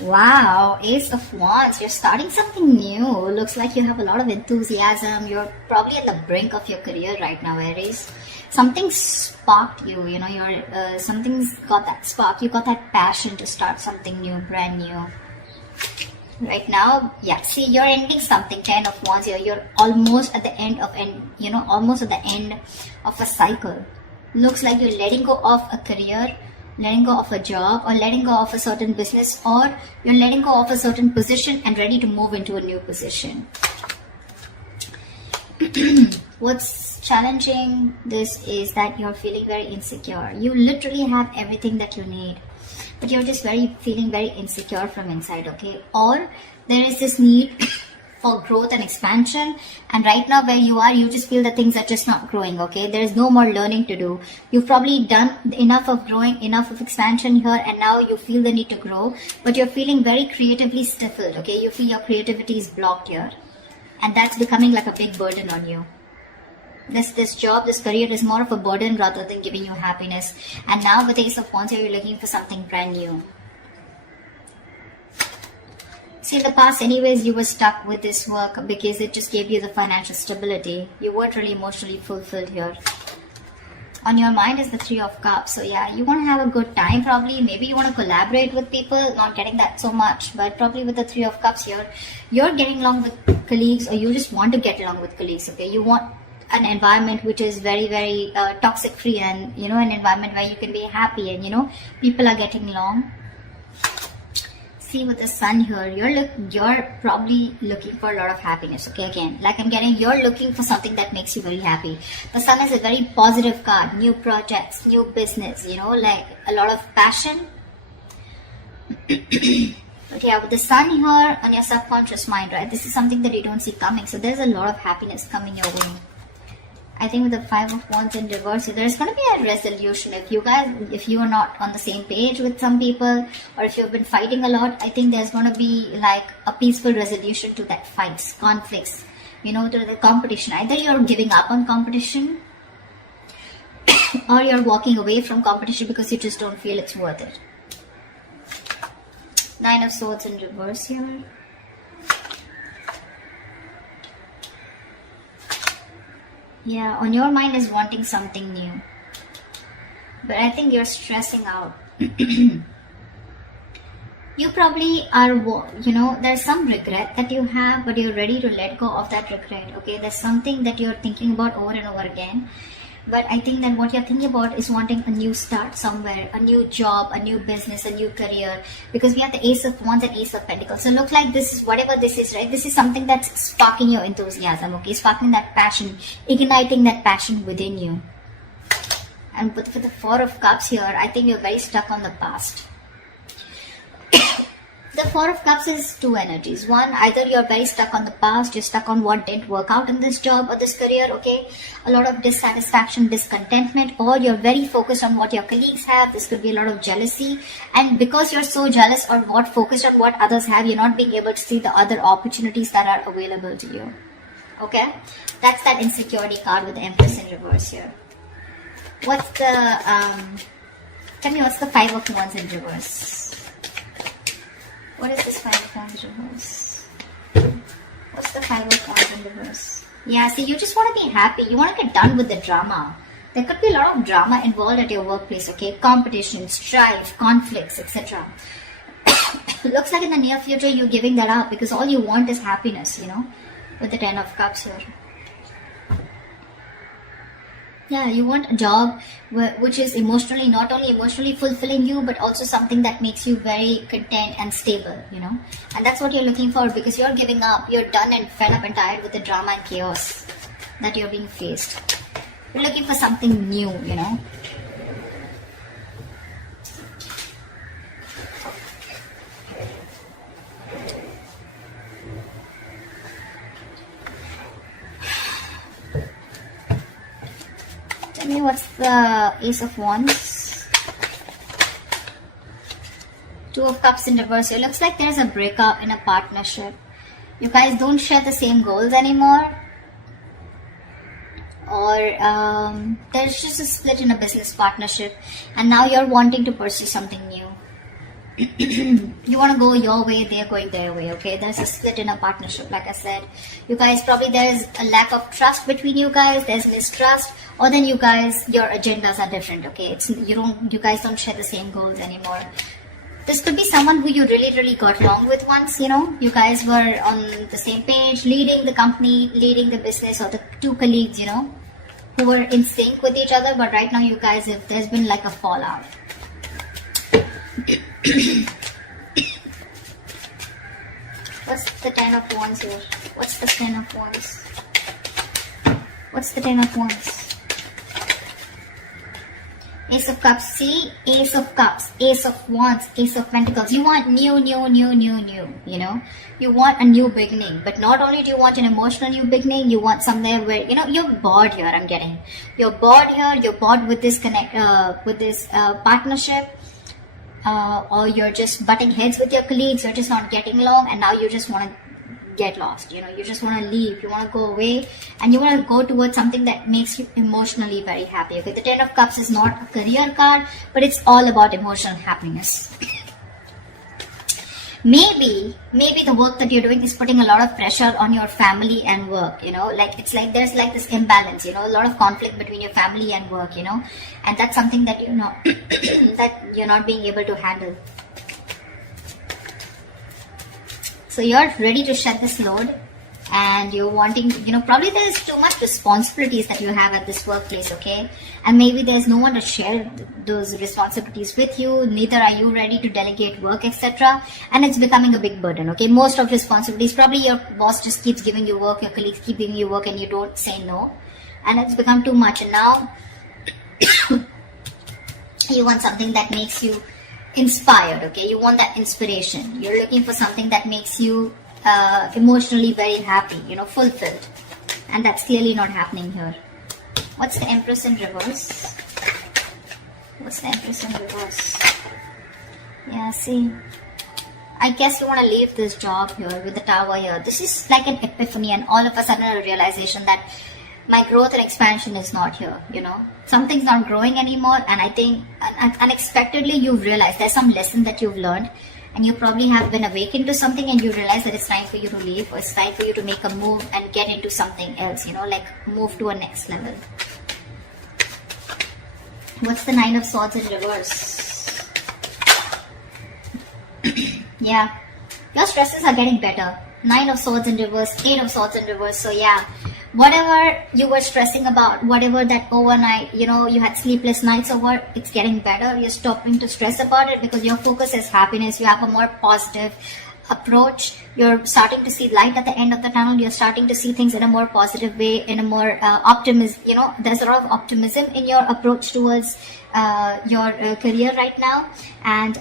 Wow, Ace of Wands, you're starting something new. Looks like you have a lot of enthusiasm. You're probably at the brink of your career right now, Aries. Something sparked you, something's got that spark. You got that passion to start something new, brand new. Right now, yeah, see, you're ending something, 10 of Wands here. You're almost at the end of, almost at the end of a cycle. Looks like you're letting go of a career, letting go of a job, or letting go of a certain business, or you're letting go of a certain position and ready to move into a new position. What's challenging this is that you're feeling very insecure. You literally have everything that you need, but you're just feeling very insecure from inside, okay? Or there is this need for growth and expansion, and right now where you are, you just feel that things are just not growing, okay? There is no more learning to do. You've probably done enough of growing, enough of expansion here, and now you feel the need to grow, but you're feeling very creatively stifled, okay? You feel your creativity is blocked here, and that's becoming like a big burden on you. This job, this career is more of a burden rather than giving you happiness. And now with Ace of Wands, you're looking for something brand new. See, in the past anyways, you were stuck with this work because it just gave you the financial stability. You weren't really emotionally fulfilled here. On your mind is the Three of Cups. So yeah, you want to have a good time probably. Maybe you want to collaborate with people, not getting that so much. But probably with the Three of Cups here, you're getting along with colleagues, or you just want to get along with colleagues, okay? You want an environment which is very, very toxic free, and an environment where you can be happy and people are getting along. See, with the Sun here, you're probably looking for a lot of happiness, okay? Again, like I'm getting, you're looking for something that makes you very happy. The Sun is a very positive card. New projects, new business, like a lot of passion. But yeah, with the Sun here on your subconscious mind, right, this is something that you don't see coming. So there's a lot of happiness coming your way. I think with the Five of Wands in reverse, there's going to be a resolution. If you are not on the same page with some people, or if you've been fighting a lot, I think there's going to be like a peaceful resolution to that fights, conflicts, to the competition. Either you're giving up on competition, or you're walking away from competition because you just don't feel it's worth it. Nine of Swords in reverse here. Yeah, on your mind is wanting something new. But I think you're stressing out. You probably are, there's some regret that you have, but you're ready to let go of that regret, okay? There's something that you're thinking about over and over again. But I think that what you're thinking about is wanting a new start somewhere, a new job, a new business, a new career. Because we have the Ace of Wands and Ace of Pentacles. So look like this is, whatever this is, right? This is something that's sparking your enthusiasm, okay? Sparking that passion, igniting that passion within you. And with the Four of Cups here, I think you're very stuck on the past. The Four of Cups is two energies. One, either you're very stuck on the past, you're stuck on what didn't work out in this job or this career, okay? A lot of dissatisfaction, discontentment, or you're very focused on what your colleagues have. This could be a lot of jealousy. And because you're so jealous or not focused on what others have, you're not being able to see the other opportunities that are available to you, okay? That's that insecurity card with the Empress in reverse here. What's the, tell me what's the Five of Wands in reverse? What is this Five of Wands in reverse? What's the Five of Wands in reverse? Yeah, see, you just want to be happy. You want to get done with the drama. There could be a lot of drama involved at your workplace, okay? Competition, strife, conflicts, etc. Looks like in the near future you're giving that up because all you want is happiness, with the Ten of Cups here. Yeah, you want a job which is not only emotionally fulfilling you, but also something that makes you very content and stable, And that's what you're looking for because you're giving up. You're done and fed up and tired with the drama and chaos that you're being faced. You're looking for something new, Tell me what's the Ace of Wands? Two of Cups in reverse. It looks like there's a breakup in a partnership. You guys don't share the same goals anymore. Or there's just a split in a business partnership. And now you're wanting to pursue something new. You want to go your way, they're going their way, okay? There's a split in a partnership, like I said. You guys, probably there's a lack of trust between you guys, there's mistrust, or then you guys, your agendas are different, okay? You guys don't share the same goals anymore. This could be someone who you really got along with once, you know? You guys were on the same page, leading the company, leading the business, or the two colleagues, you know, who were in sync with each other, but right now you guys, there's been like a fallout. What's the 10 of Wands here? What's the 10 of Wands? What's the 10 of Wands? Ace of Cups. See? Ace of Cups, Ace of Wands, Ace of Pentacles. You want new, you know? You want a new beginning. But not only do you want an emotional new beginning, you want somewhere where, you know, you're bored here, I'm getting. You're bored here, you're bored with this partnership. Or you're just butting heads with your colleagues, you're just not getting along, and now you just want to get lost, you know, you just want to leave, you want to go away, and you want to go towards something that makes you emotionally very happy, okay? The 10 of Cups is not a career card, but it's all about emotional happiness. Maybe the work that you're doing is putting a lot of pressure on your family and work, you know, like it's like there's like this imbalance, you know, a lot of conflict between your family and work, you know, and that's something that you know that you're not being able to handle. So you're ready to shed this load, and you're wanting, you know, probably there's too much responsibilities that you have at this workplace, okay? And maybe there's no one to share those responsibilities with you, neither are you ready to delegate work, etc. And it's becoming a big burden, okay? Most of responsibilities, probably your boss just keeps giving you work, your colleagues keep giving you work, and you don't say no. And it's become too much, and now you want something that makes you inspired, okay? You want that inspiration. You're looking for something that makes you emotionally very happy, you know, fulfilled, and that's clearly not happening here. What's the Empress in reverse? What's the Empress in reverse? Yeah, see, I guess you want to leave this job here with the Tower here. This is like an epiphany, and all of a sudden a realization that my growth and expansion is not here, you know, something's not growing anymore, and I think unexpectedly you've realized there's some lesson that you've learned, and you probably have been awakened to something, and you realize that it's time for you to leave, or it's time for you to make a move and get into something else, you know, like move to a next level. What's the 9 of Swords in reverse? Yeah, your stresses are getting better. 9 of Swords in reverse, 8 of Swords in reverse. So yeah, whatever you were stressing about, whatever that overnight, you know, you had sleepless nights over, it's getting better. You're stopping to stress about it because your focus is happiness. You have a more positive approach. You're starting to see light at the end of the tunnel. You're starting to see things in a more positive way, in a more optimism. You know, there's a lot of optimism in your approach towards your career right now. And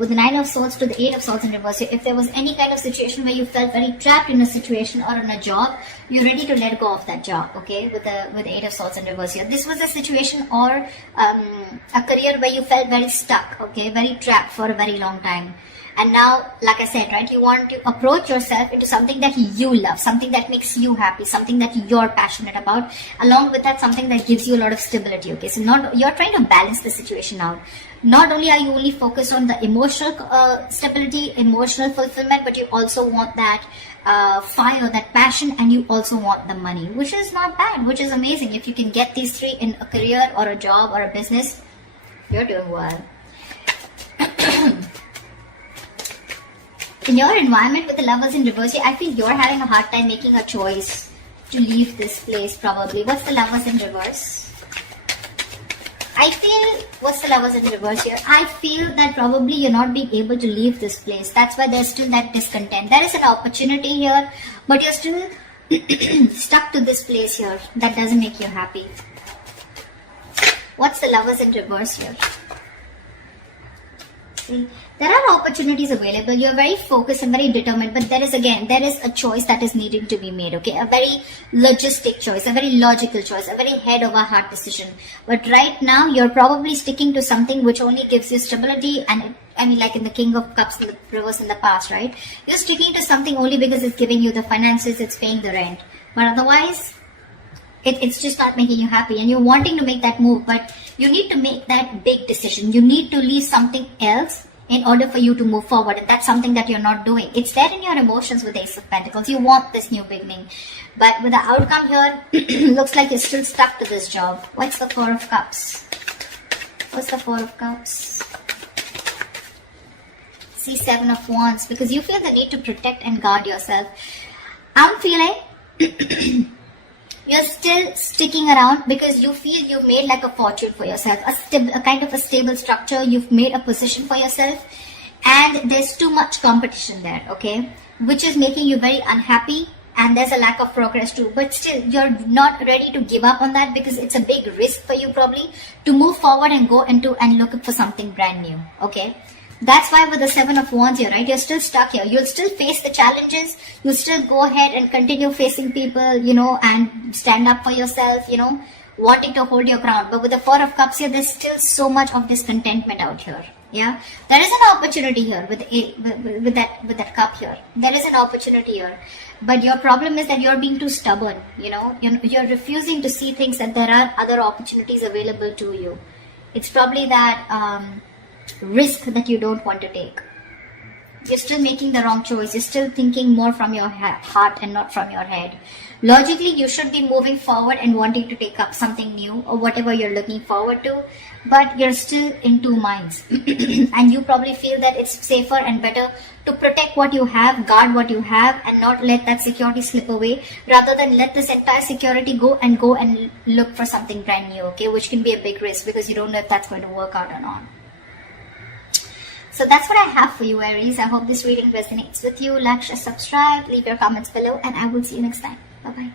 with the 9 of Swords to the 8 of Swords in reverse, if there was any kind of situation where you felt very trapped in a situation or in a job, you're ready to let go of that job, okay? With the 8 of Swords in reverse here, this was a situation or a career where you felt very stuck, okay, very trapped for a very long time. And now, like I said, right, you want to approach yourself into something that you love, something that makes you happy, something that you're passionate about. Along with that, something that gives you a lot of stability, okay? So you're trying to balance the situation out. Not only are you only focused on the emotional stability, emotional fulfillment, but you also want that fire, that passion, and you also want the money, which is not bad, which is amazing. If you can get these three in a career or a job or a business, you're doing well. In your environment with the Lovers in reverse, I feel you're having a hard time making a choice to leave this place probably. What's the Lovers in reverse? I feel, what's the Lovers in reverse here? I feel that probably you're not being able to leave this place. That's why there's still that discontent. There is an opportunity here, but you're still stuck to this place here. That doesn't make you happy. What's the Lovers in reverse here? See, there are opportunities available. You're very focused and very determined, but there is a choice that is needing to be made, okay? A very logistic choice, a very logical choice, a very head over heart decision. But right now, you're probably sticking to something which only gives you stability, and I mean, like in the King of Cups in the reverse in the past, right? You're sticking to something only because it's giving you the finances, it's paying the rent. But otherwise, it's just not making you happy, and you're wanting to make that move, but you need to make that big decision. You need to leave something else in order for you to move forward, and that's something that you're not doing. It's there in your emotions with the Ace of Pentacles. You want this new beginning, but with the outcome here, looks like you're still stuck to this job. What's the Four of Cups? What's the Four of Cups? See, Seven of Wands, because you feel the need to protect and guard yourself. I'm feeling you're still sticking around because you feel you've made like a fortune for yourself, a kind of a stable structure. You've made a position for yourself, and there's too much competition there, okay, which is making you very unhappy, and there's a lack of progress too. But still, you're not ready to give up on that because it's a big risk for you probably to move forward and go into and look for something brand new, okay. That's why with the Seven of Wands here, right, you're still stuck here. You'll still face the challenges. You'll still go ahead and continue facing people, you know, and stand up for yourself, you know, wanting to hold your ground. But with the Four of Cups here, there's still so much of discontentment out here. Yeah, there is an opportunity here with that cup here. There is an opportunity here, but your problem is that you're being too stubborn. You know, you're refusing to see things, that there are other opportunities available to you. It's probably that risk that you don't want to take. You're still making the wrong choice. You're still thinking more from your heart and not from your head. Logically, you should be moving forward and wanting to take up something new or whatever you're looking forward to, but you're still in two minds. And you probably feel that it's safer and better to protect what you have, guard what you have, and not let that security slip away, rather than let this entire security go and look for something brand new, okay, which can be a big risk because you don't know if that's going to work out or not. So that's what I have for you, Aries. I hope this reading resonates with you. Like, share, subscribe, leave your comments below, and I will see you next time. Bye-bye.